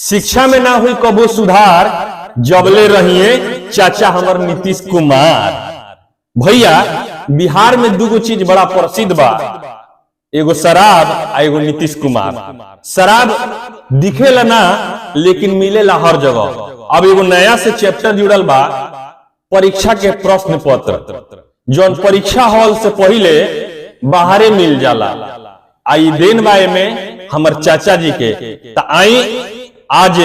शिक्षा में ना हुई कबो सुधार, जबले रहिए चाचा हमर नीतीश कुमार। भैया बिहार में दूगो चीज बड़ा प्रसिद्ध बा, एगो शराब आ एगो नीतीश कुमार। शराब दिखेला ना लेकिन मिलेला हर जगह। अब एगो नया से चैप्टर जुड़ल बा, परीक्षा के प्रश्न पत्र, जौन परीक्षा हॉल से पहले बाहरे मिल जाला। आई देन बाए में हमर चाचा जी के त आई आज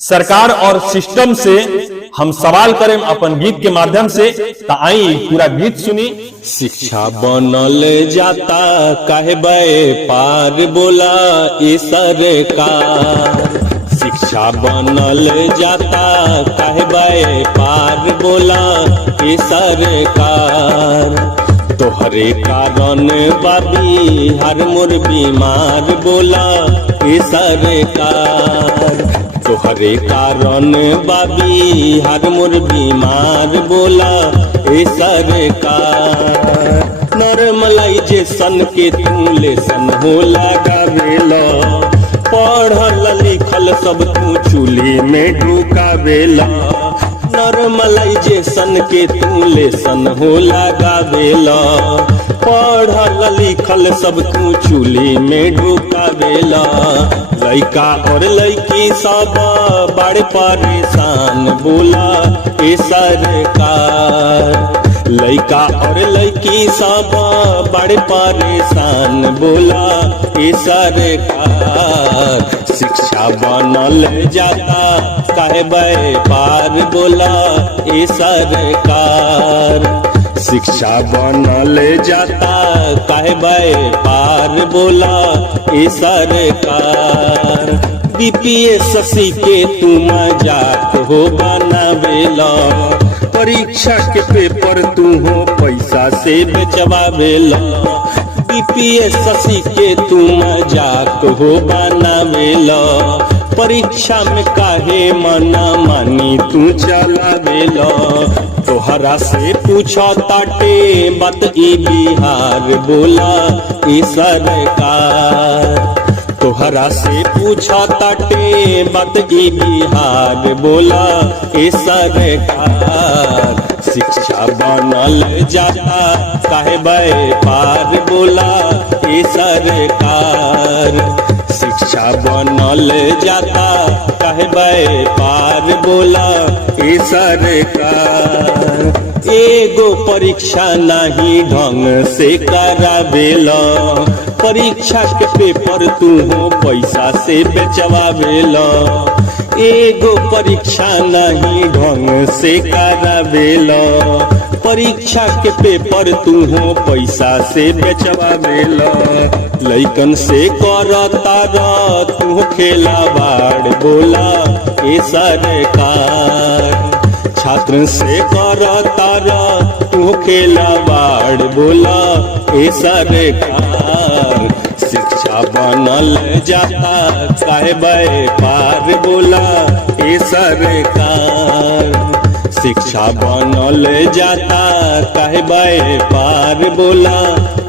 सरकार और सिस्टम से हम सवाल करें अपन गीत के माध्यम से। त आई पूरा गीत सुनी। शिक्षा बनल जाता काहे पार बोला ए सरकार। शिक्षा बनल जाता काहे पार बोला ए सरकार। तोहरे कारण बाबी हर मोर बीमार बोला ए सरकार। तोहरे कारण बाबी हर मोर बीमार बोला ए सरकार। नॉर्मलाइजेशन के तू लेसन हो लगावेला, पढ़ल लिखल सब तू चूल्हे में ढुकावेला। नॉर्मलाइजेशन के तू लेसन हो लगावेला, पढ़ल लिखल सब तू चूल्हे में ढुकावेला। लइका और लइकी सब बड़े परेशान बोला ए सरकार। लइका और लइकी सब बड़े परेशान बोला ए सरकार। शिक्षा बनल जाता काहे पार बोला ए सरकार। शिक्षा बनल जाता काहे पार बोला ए सरकार। बीपीएससी के तू मजाक हो बनावेला, परीक्षा के पेपर तू हो पैसा से बेचवावेला। बीपीएससी के तू मजाक हो बनावेला, परीक्षा में काहे मना मानी तू चलावेला। तोहरा से पूछो ताटे बात ई बिहार बोला ए सरकार। तोहरा से पूछो ताटे बात ई बिहार बोला ए सरकार। शिक्षा बनल जाता काहे पार बोला ए सरकार। शिक्षा बनल जाता काहे पार बोला ए सरकार। एगो परीक्षा नहीं ढंग से करावेला, परीक्षा के पेपर तू हो पैसा से बेचवावेला। एगो परीक्षा नहीं ढंग से करावेला, परीक्षा के पेपर तू हो पैसा से बेचवावेला। लइकन से करता तू खेलावाड़ बोला ए सरकार। छात्र से करता तू खेलावाड़ बोला ए सरकार। शिक्षा बनल जाता काहे पार बोला ए सरकार। शिक्षा बनल जाता काहे पार बोला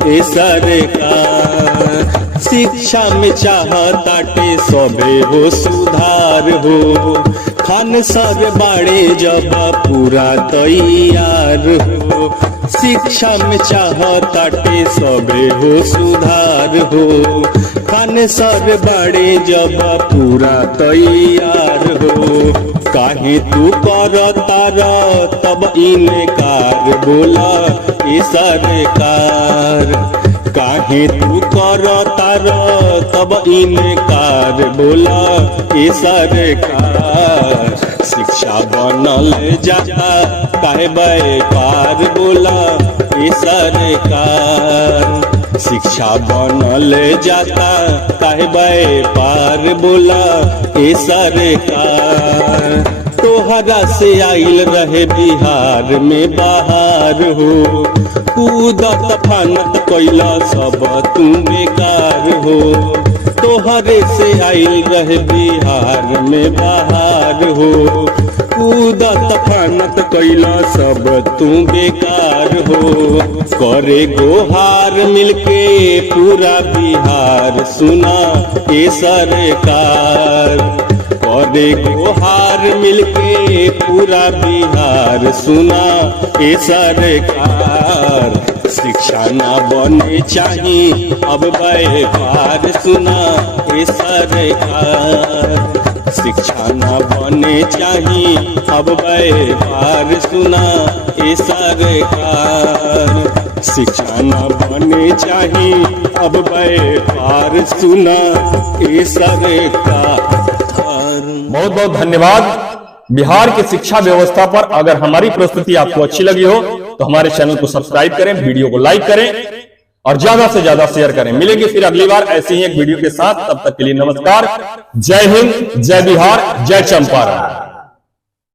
ए सरकार। शिक्षा में चाहताटे सबे हो सुधार हो, खान सर बाड़े जब पूरा तैयार हो। शिक्षा में चाहताटे सबे हो सुधार हो, खान सर बाड़े जब पूरा तैयार हो। काहे तू करता तब इनकार बोला ए सरकार। काहे तू करता तब इनकार बोला ए सरकार। शिक्षा बनल जाता काहे पार बोला ए सरकार। शिक्षा बनल जाता काहे पार बोला ए सरकार। तोहरा से आइल रहे बिहार में बाहर हो, कूदत फानत कैला सब तू बेकार हो। तोहरे से आइल रहे बिहार में बाहर हो, कूदत फानत कैला सब तू बेकार हो। करे गोहार मिलके पूरा बिहार सुना ए सरकार। करे गुहार मिलके पूरा बिहार सुना ए सरकार। शिक्षा ना बने चाही अब व्यापार सुना ए सरकार। शिक्षा ना बने चाही अब व्यापार सुना ए सरकार। शिक्षा न बने चाही अब व्यापार सुना ए सरकार। बहुत बहुत धन्यवाद। बिहार की शिक्षा व्यवस्था पर अगर हमारी प्रस्तुति आपको अच्छी लगी हो तो हमारे चैनल को सब्सक्राइब करें, वीडियो को लाइक करें और ज्यादा से ज्यादा शेयर करें। मिलेंगे फिर अगली बार ऐसे ही एक वीडियो के साथ। तब तक के लिए नमस्कार। जय हिंद, जय बिहार, जय चंपारण।